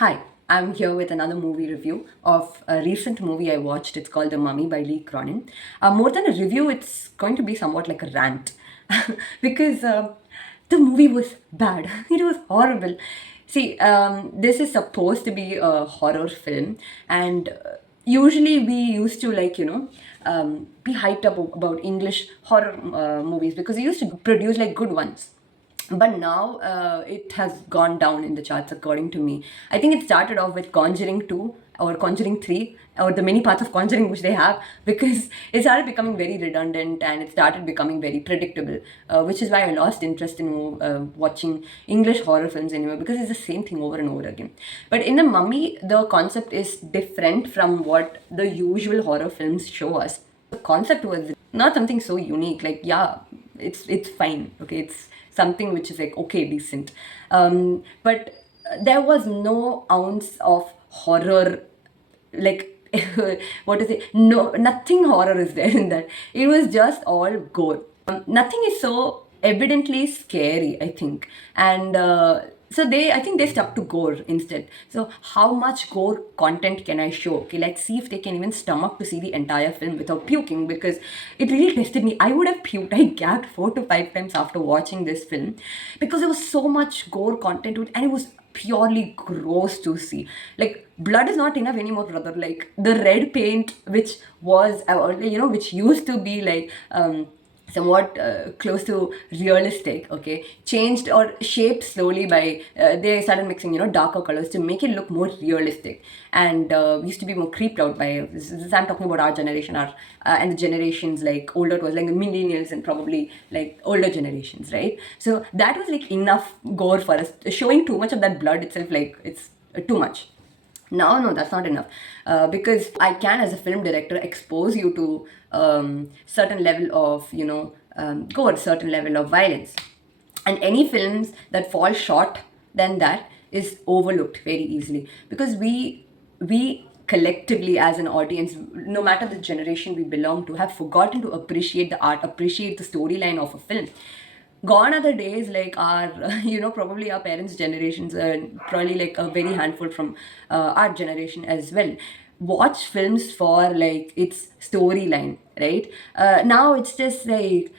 Hi, I'm here with another movie review of a recent movie I watched. It's called The Mummy by Lee Cronin. More than a review, it's going to be somewhat like a rant because the movie was bad. It was horrible. See, this is supposed to be a horror film, and usually we used to be hyped up about English horror movies because they used to produce like good ones, but now it has gone down in the charts according to me. I think it started off with Conjuring 2 or Conjuring 3 or the many parts of Conjuring which they have, because it started becoming very redundant and it started becoming very predictable, which is why I lost interest in watching English horror films anymore, because it's the same thing over and over again. But in The Mummy, the concept is different from what the usual horror films show us. The concept was not something so unique. Like, yeah, it's fine. Okay, it's something which is like okay, decent. But there was no ounce of horror, like what is it? No, nothing horror is there in that. It was just all gore. Nothing is so evidently scary, I think. And so I think they stuck to gore instead. So how much gore content can I show? Okay, let's see if they can even stomach to see the entire film without puking, because it really tested me. I would have puked. I gagged 4 to 5 times after watching this film because there was so much gore content to it, and it was purely gross to see. Like, blood is not enough anymore, brother. Like, the red paint, which was which used to be like somewhat close to realistic, okay, changed or shaped slowly by they started mixing darker colors to make it look more realistic, and we used to be more creeped out by this. I'm talking about our generation, our and the generations like older, it was like the millennials and probably like older generations, right? So that was like enough gore for us. Showing too much of that blood itself, like, it's too much. No, that's not enough, because I can, as a film director, expose you to certain level of gore, certain level of violence, and any films that fall short than that is overlooked very easily, because we collectively as an audience, no matter the generation we belong to, have forgotten to appreciate the art, appreciate the storyline of a film. Gone are the days like our probably our parents generations, and probably like a very handful from our generation as well, watch films for like its storyline, right? Now it's just like,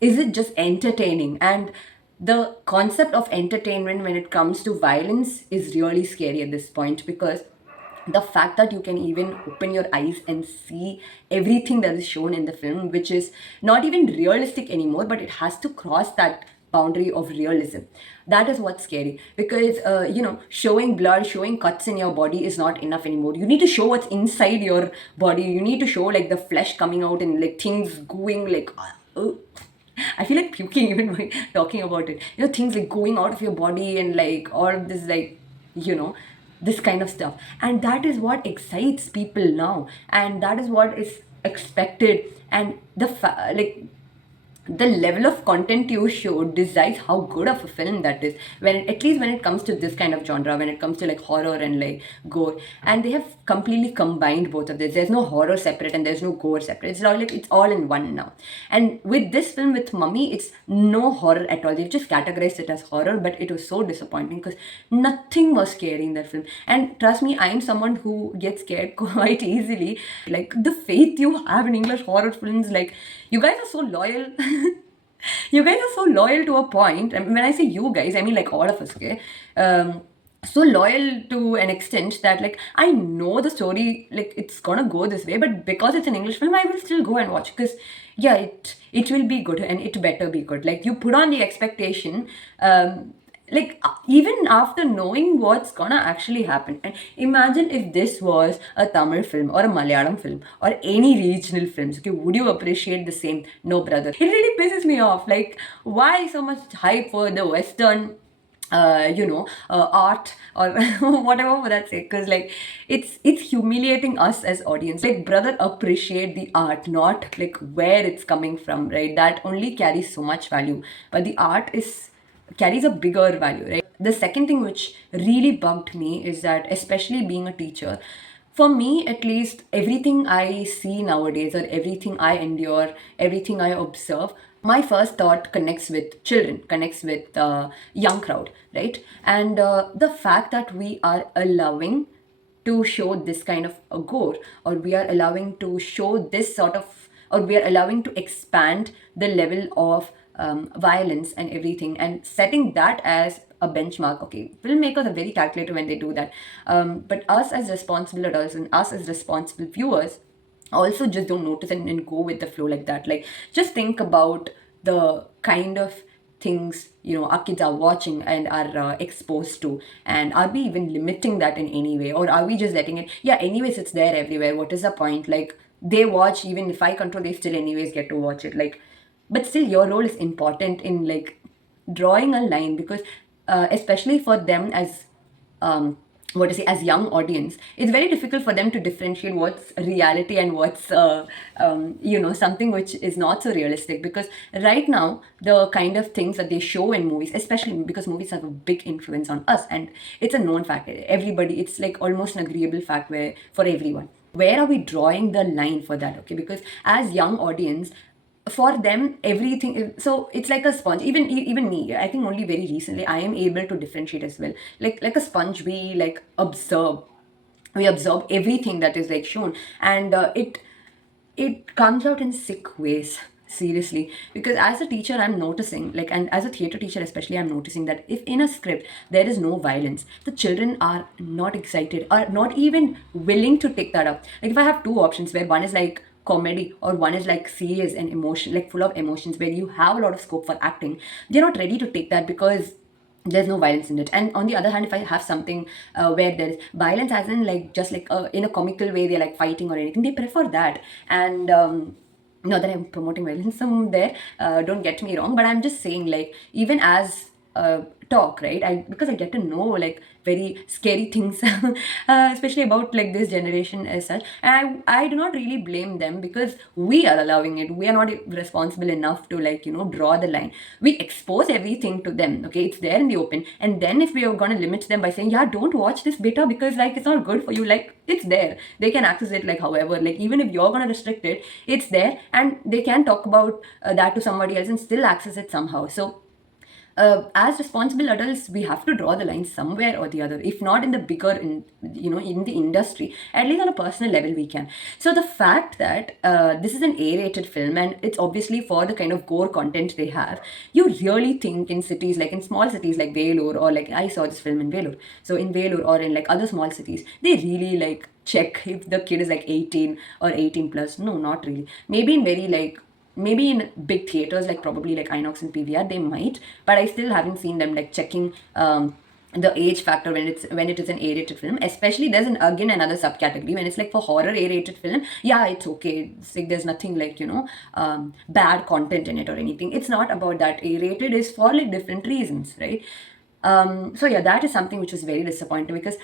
is it just entertaining? And the concept of entertainment when it comes to violence is really scary at this point, because the fact that you can even open your eyes and see everything that is shown in the film, which is not even realistic anymore, but it has to cross that boundary of realism. That is what's scary, because showing blood, showing cuts in your body is not enough anymore. You need to show what's inside your body. You need to show like the flesh coming out and like things going like I feel like puking even by talking about it. Things like going out of your body and like all of this, like, you know, this kind of stuff. And that is what excites people now. And that is what is expected. And like, the level of content you show decides how good of a film that is, at least when it comes to this kind of genre, when it comes to like horror and like gore. And they have completely combined both of this. There's no horror separate and there's no gore separate. It's all in one now. And with this film, with Mummy, it's no horror at all. They've just categorized it as horror, but it was so disappointing because nothing was scary in that film. And trust me, I'm someone who gets scared quite easily. Like, the faith you have in English horror films, like, you guys are so loyal. You guys are so loyal to a point. And when I say you guys, I mean like all of us, okay? So loyal to an extent that, like, I know the story, like, it's gonna go this way, but because it's an English film, I will still go and watch, because yeah, it will be good, and it better be good. Like, you put on the expectation, like, even after knowing what's gonna actually happen. And imagine if this was a Tamil film or a Malayalam film or any regional films, okay, would you appreciate the same? No, brother. It really pisses me off. Like, why so much hype for the Western art or whatever for that sake? Because like, it's humiliating us as audience. Like, brother, appreciate the art, not like where it's coming from, right? That only carries so much value, but the art carries a bigger value, right? The second thing which really bugged me is that, especially being a teacher, for me at least, everything I see nowadays, or everything I endure, everything I observe, my first thought connects with children, connects with young crowd, right? And the fact that we are allowing to show this kind of a gore, or we are allowing to show this sort of, or we are allowing to expand the level of violence and everything, and setting that as a benchmark. Okay, filmmakers are very calculated when they do that, but us as responsible adults and us as responsible viewers also just don't notice and go with the flow like that. Like, just think about the kind of things, you know, our kids are watching and are exposed to, and are we even limiting that in any way, or are we just letting it, yeah, anyways it's there everywhere, what is the point? Like, they watch, even if I control, they still anyways get to watch it. Like, but still your role is important in like drawing a line, because especially for them as what to say, as young audience, it's very difficult for them to differentiate what's reality and what's you know, something which is not so realistic. Because right now the kind of things that they show in movies, especially because movies have a big influence on us, and it's a known fact, everybody, it's like almost an agreeable fact where for everyone, where are we drawing the line for that? Okay, because as young audience, for them everything so it's like a sponge. Even me, I think only very recently I am able to differentiate as well. Like a sponge, we like absorb everything that is like shown, and it comes out in sick ways, seriously. Because as a teacher I'm noticing, like, and as a theater teacher especially, I'm noticing that if in a script there is no violence, the children are not excited, or not even willing to take that up. Like, if I have two options where one is like comedy or one is like serious and emotion, like full of emotions, where you have a lot of scope for acting, they're not ready to take that because there's no violence in it. And on the other hand, if I have something where there is violence, as in like just like in a comical way, they're like fighting or anything, they prefer that. And not that I'm promoting violence there, don't get me wrong, but I'm just saying, like, even as talk, right, because I get to know like very scary things especially about like this generation as such, and I do not really blame them, because we are allowing it. We are not responsible enough to, like, you know, draw the line. We expose everything to them, okay, it's there in the open, and then if we are going to limit them by saying, yeah, don't watch this beta because like it's not good for you, like, it's there, they can access it, like, however, like, even if you're going to restrict it, it's there, and they can talk about that to somebody else and still access it somehow. So as responsible adults, we have to draw the line somewhere or the other. If not in the bigger, you know, in the industry, at least on a personal level, we can. So the fact that this is an A-rated film, and it's obviously for the kind of gore content they have, you really think in cities, like in small cities like Vellore, or like I saw this film in Vellore. So in Vellore or in like other small cities, they really like check if the kid is like 18 or 18 plus. No, not really. Maybe in very like, maybe in big theaters like probably like Inox and PVR they might, but I still haven't seen them like checking the age factor when it is an A-rated film. Especially there's again another subcategory when it's like for horror A-rated film. Yeah, it's okay. It's like there's nothing like, you know, bad content in it or anything. It's not about that. A-rated is for like different reasons, right? So yeah, that is something which was very disappointing, because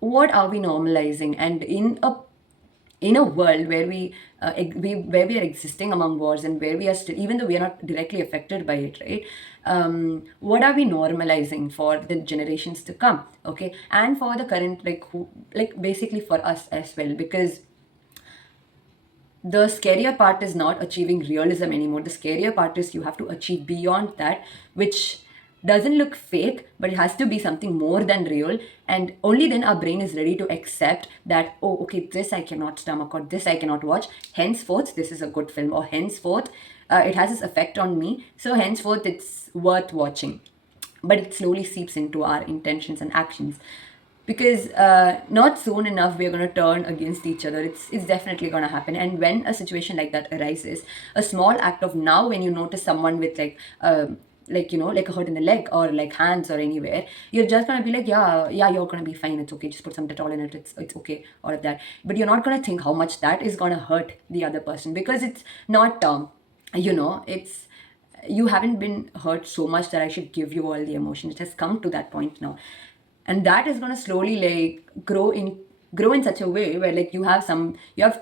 what are we normalizing? And in a world where where we are existing among wars, and where we are still, even though we are not directly affected by it, right, what are we normalizing for the generations to come? Okay, and for the current, like, who, like, basically for us as well. Because the scarier part is not achieving realism anymore. The scarier part is you have to achieve beyond that, which doesn't look fake, but it has to be something more than real. And only then our brain is ready to accept that, oh, okay, this I cannot stomach, or this I cannot watch. Henceforth, this is a good film, or henceforth, it has this effect on me. So henceforth, it's worth watching. But it slowly seeps into our intentions and actions, because not soon enough we're going to turn against each other. It's definitely going to happen. And when a situation like that arises, a small act of, now when you notice someone with like, you know, like a hurt in the leg or like hands or anywhere, you're just going to be like, yeah, you're going to be fine, it's okay, just put some Dettol in it, it's okay, all of that. But you're not going to think how much that is going to hurt the other person, because it's not you know, it's, you haven't been hurt so much that I should give you all the emotion. It has come to that point now, and that is going to slowly like grow in such a way where, like, you have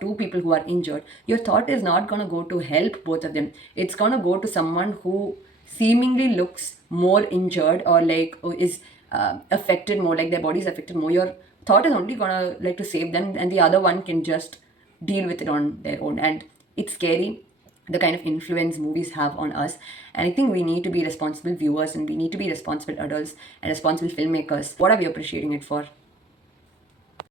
two people who are injured. Your thought is not going to go to help both of them. It's going to go to someone who seemingly looks more injured, or like is affected more, like their body is affected more. Your thought is only going to like to save them, and the other one can just deal with it on their own. And it's scary. the kind of influence movies have on us. And I think we need to be responsible viewers and we need to be responsible adults and responsible filmmakers. What are we appreciating it for?